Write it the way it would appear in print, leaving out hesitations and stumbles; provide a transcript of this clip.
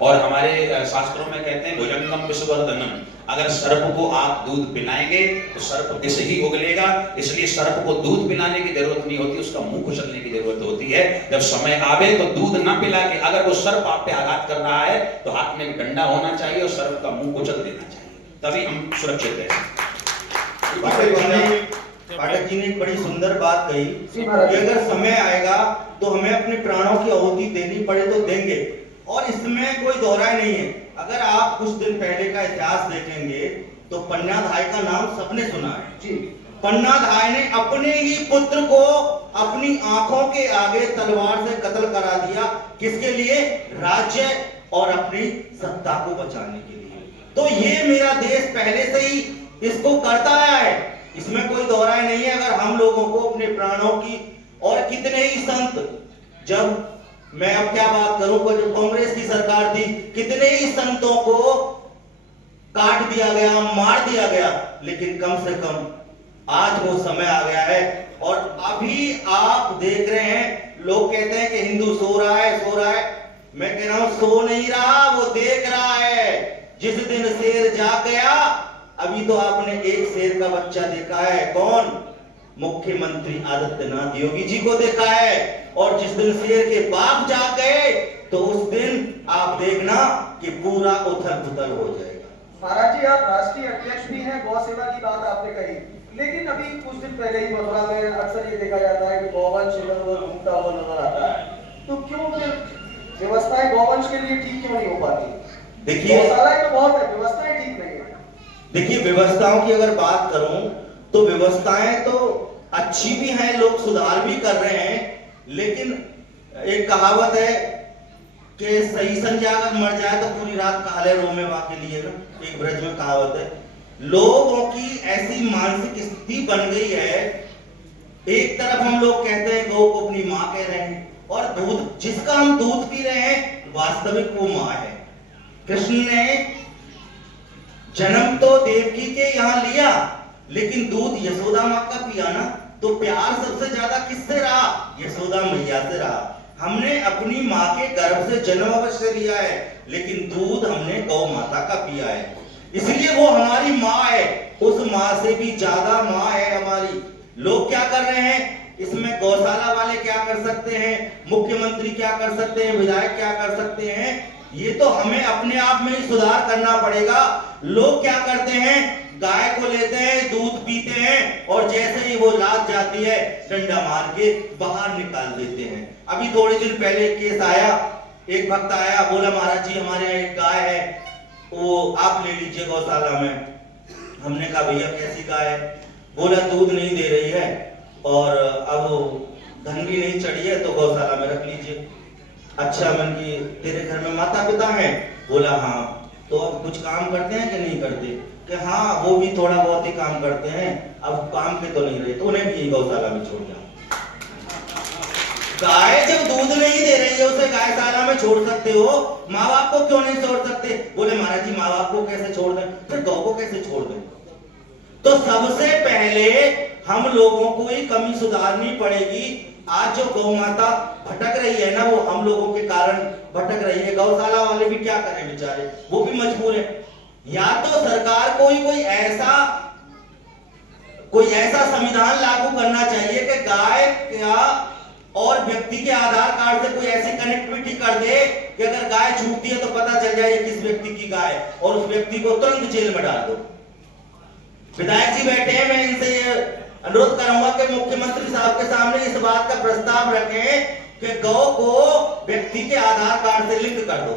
और हमारे शास्त्रों में कहते हैं भुजंगम विषवर्धनम, अगर सर्प को आप दूध पिलाएंगे तो सर्प विष ही उगलेगा, इसलिए सर्प को दूध पिलाने की जरूरत नहीं होती, उसका मुंह कुचलने की जरूरत होती है। जब समय आवे तो दूध ना पिला के, अगर वो सर्प आप पे आघात कर रहा है तो हाथ में डंडा होना चाहिए और सर्प का मुंह कुचल देना चाहिए, तभी हम सुरक्षित हैं। पाठक जी ने एक बड़ी सुंदर बात कही कि अगर समय आएगा तो हमें अपने प्राणों की आहुति देनी पड़े तो देंगे, और इसमें कोई दोहराई नहीं है। अगर आप कुछ दिन पहले का इतिहास देखेंगे तो पन्नाधाय का नाम सबने सुना है जी। पन्नाधाय ने अपने ही पुत्र को अपनी आंखों के आगे तलवार से कत्ल करा दिया, किसके लिए? राज्य और अपनी सत्ता को बचाने के लिए। तो ये मेरा देश पहले से ही इसको करता आया है, इसमें कोई दोहराई नहीं है। अगर हम लोगों को अपने प्राणों की, और कितने ही संत, जब मैं अब क्या बात करूं, जब कांग्रेस की सरकार थी कितने ही संतों को काट दिया गया, मार दिया गया, लेकिन कम से कम आज वो समय आ गया है। और अभी आप देख रहे हैं, लोग कहते हैं कि हिंदू सो रहा है, सो रहा है। मैं कह रहा हूं सो नहीं रहा, वो देख रहा है। जिस दिन शेर जाग गया, अभी तो आपने एक शेर का बच्चा देखा है, कौन? मुख्यमंत्री आदित्यनाथ योगी जी को देखा है। और जिस दिन शेर के बाप जाग गए तो उस दिन आप देखना कि पूरा उथल पुथल हो जाएगा। महाराज जी, आप राष्ट्रीय अध्यक्ष भी हैं, गौ सेवा की बात आपने कही, लेकिन अभी कुछ दिन पहले ही मथुरा में अक्सर ये देखा जाता है कि गौवंश इधर उधर घूमता हुआ नजर आता है, तो क्यों फिर व्यवस्थाएं गौवंश के लिए ठीक क्यों नहीं हो पाती? देखिए, गौशालाएं तो बहुत है, व्यवस्थाएं ठीक नहीं है। देखिए, व्यवस्थाओं की अगर बात करूं तो व्यवस्थाएं तो अच्छी भी हैं, लोग सुधार भी कर रहे हैं, लेकिन एक कहावत है कि सही संज्ञा अगर मर जाए तो पूरी रात काले रोमे वाके लिए ना, एक ब्रज में कहावत है। लोगों की ऐसी मानसिक स्थिति बन गई है, एक तरफ हम लोग कहते हैं गौ को अपनी माँ कह रहे हैं, और दूध, जिसका हम दूध पी रहे हैं, वास्तविक वो माँ है। कृष्ण ने जन्म तो देवकी के यहाँ लिया, लेकिन दूध यशोदा माँ का पिया ना, तो प्यार सबसे ज्यादा किससे रहा? यशोदा मैया से रहा। हमने अपनी माँ के गर्भ से जन्म अवश्य लिया है, लेकिन दूध हमने गौ माता का पिया है, इसलिए वो हमारी माँ है। उस माँ से भी ज्यादा माँ है हमारी। लोग क्या कर रहे हैं इसमें? गौशाला वाले क्या कर सकते हैं, मुख्यमंत्री क्या कर सकते हैं, विधायक क्या कर सकते हैं? ये तो हमें अपने आप में ही सुधार करना पड़ेगा। लोग क्या करते हैं, गाय को लेते हैं, दूध पीते हैं, और जैसे ही वो लात जाती है डंडा मार के बाहर निकाल देते हैं। अभी थोड़े दिन पहले केस आया, एक भक्त आया, बोला महाराज जी हमारे यहाँ एक गाय है, वो आप ले लीजिए गौशाला में। हमने कहा भैया कैसी गाय है? बोला दूध नहीं दे रही है और अब धन भी नहीं चढ़ी है, तो गौशाला में रख लीजिए। अच्छा, मन की तेरे घर में माता पिता हैं? बोला हाँ। तो अब कुछ काम करते हैं कि नहीं करते? कि हाँ, वो भी थोड़ा बहुत ही काम करते हैं, अब काम पे तो नहीं रहे, तो उन्हें भी गौशाला में छोड़ दिया। गाय जब दूध नहीं दे रही है, उसे गायशाला में छोड़ सकते हो, माँ बाप को क्यों नहीं छोड़ सकते? बोले महाराज जी माँ बाप को कैसे छोड़ दें, फिर गौ को कैसे छोड़ दें? तो सबसे पहले हम लोगों को ही कमी सुधारनी पड़ेगी। आज जो गौ माता भटक रही है ना, वो हम लोगों के कारण भटक रही है। गौशाला वाले भी क्या करें बेचारे, वो भी मजबूर है। या तो सरकार को ही कोई ऐसा संविधान लागू करना चाहिए कि गाय या और व्यक्ति के आधार कार्ड से कोई ऐसी कनेक्टिविटी कर दे कि अगर गाय छूटती है तो पता चल जाए किस व्यक्ति की गाय, और उस व्यक्ति को तुरंत जेल में डाल दो। विधायक जी बैठे हैं, मैं इनसे ये अनुरोध करूंगा कि मुख्यमंत्री साहब के सामने इस बात का प्रस्ताव रखें कि गौ को व्यक्ति के आधार कार्ड से लिंक कर दो।